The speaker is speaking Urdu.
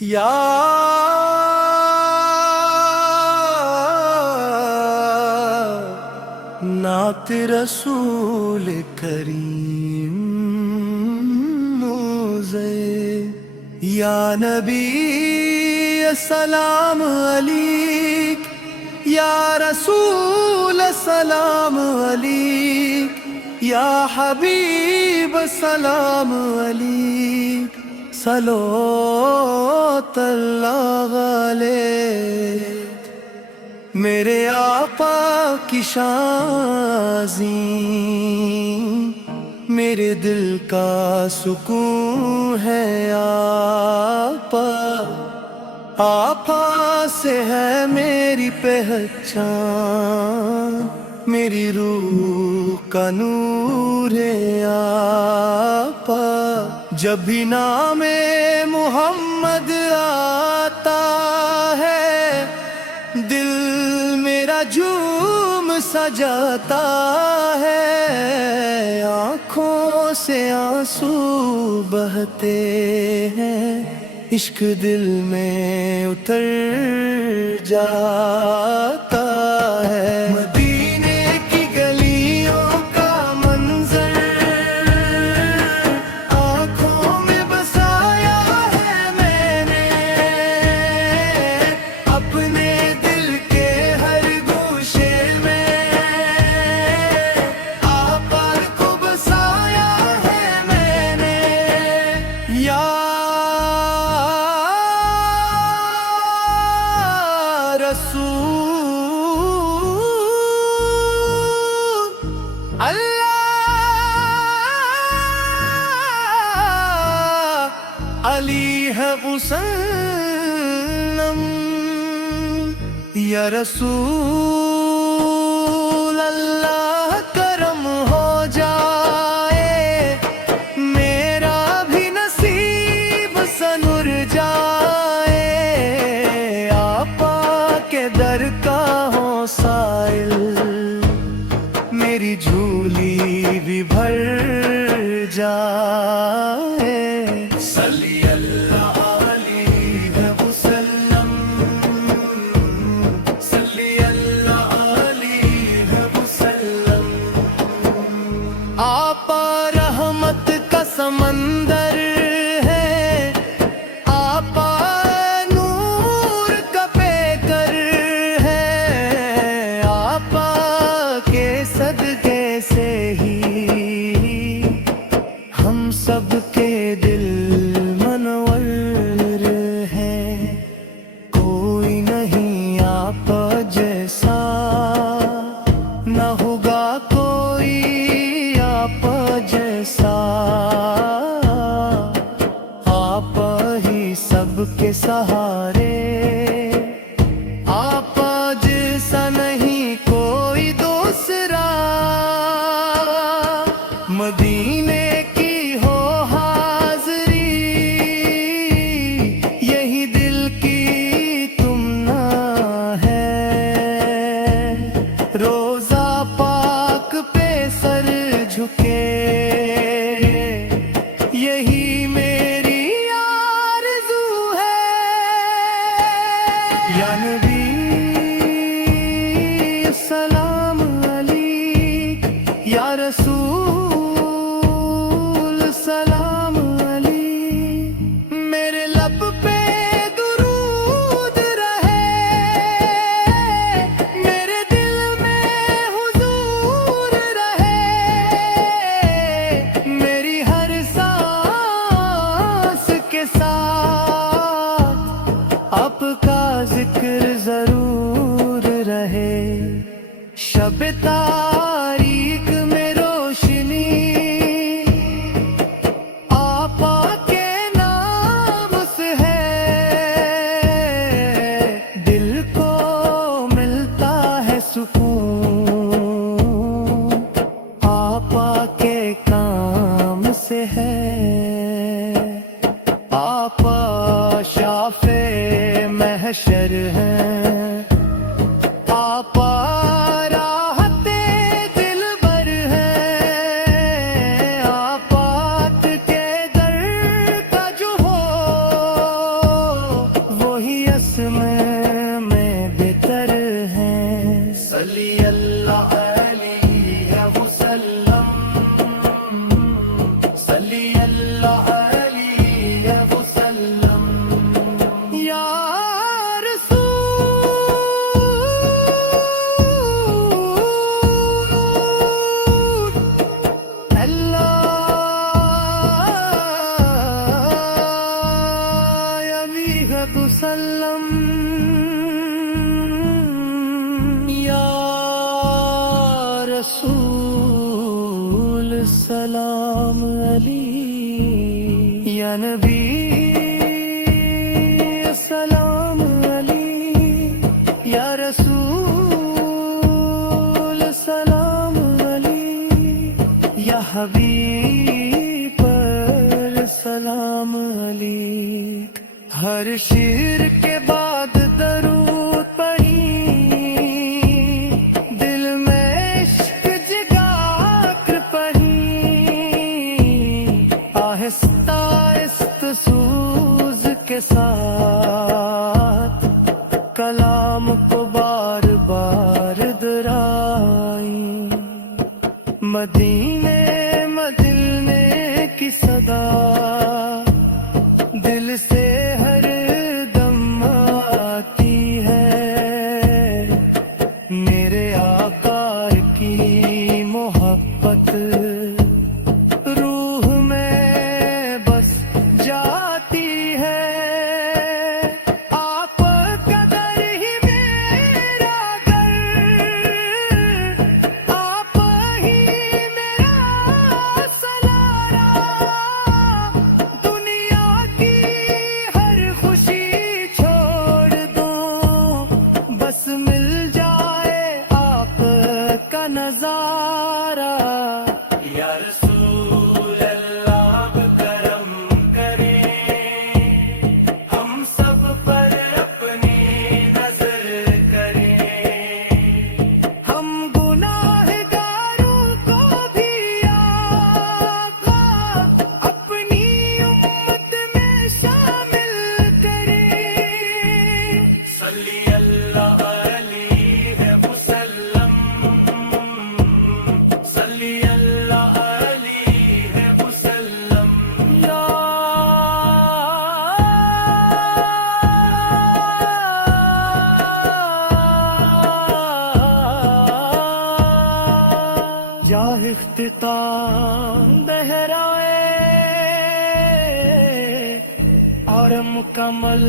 یا نعت رسول کریم موزے یا نبی السلام علیک یا رسول السلام علیک یا حبیب السلام علیک صلوات اللہ علیہ میرے آقا کی شازیں میرے دل کا سکون ہے آپا آپا سے ہے میری پہچان میری روح کا نور ہے آپا جب بھی نام محمد آتا ہے دل میرا جھوم سجاتا ہے آنکھوں سے آنسو بہتے ہیں عشق دل میں اتر جاتا ہے مدینے کی گلیوں کا منظر آنکھوں میں بسایا ہے میں نے اپنے دل کے ہر گوشے میں آقا کو بسایا ہے میں نے یا رسول اللہ علیہ وسلم یا رسول اللہ کرم ہو جائے میرا بھی نصیب سنور جائے در کا ہو سائل میری جھولی بھی بھر جائے صلی اللہ علیہ وسلم صلی اللہ علیہ وسلم آپا رحمت کا سمندر ہے آپا سب کے دل منور ہے کوئی نہیں آپ جیسا نہ ہوگا کوئی آپ جیسا آپ ہی سب کے سہارے آپ جیسا نہیں کوئی دوسرا مدینے روزہ پاک پہ سر جھکے یہی میری آرزو ہے یا نبی السلام علیک یا رسول السلام علیک میرے لب پہ آپ کا ذکر ضرور رہے شب تاریک میں روشنی آپا کے نام سے ہے دل کو ملتا ہے سکون آپا کے کام سے ہے آپا شافع محشر ہیں آپا راحت دل بر ہیں آپات کے در کا جو ہو ہے مسلم یا رسول سلام علی یا نبی سلام علی یا رسول سلام علی یا حبیب پر سلام علی ہر شعر کے بعد درود پڑھی دل میں عشق جگا کر پڑھی آہستہ آہستہ سوز کے ساتھ کلام کو بار بار دہرائی مدینے مدینے کی صدا دل سے ہر دم آتی ہے میرے آقا کی محبت روح میں بس جاتی ہے آپ کا در ہی میرا گھر آپ ہی میرا سلارا دنیا کی ہر خوشی چھوڑ دوں بس مل جائے آپ کا نظارہ یا رسول اللہ اب کرم کریں ہم سب پر اپنی نظر کریں ہم گناہگاروں کو بھی آقا اپنی امت میں شامل کریں صلی اللہ علیہ وسلم صلی اللہ علیہ وسلم یا یا اختتام بہرائے اور مکمل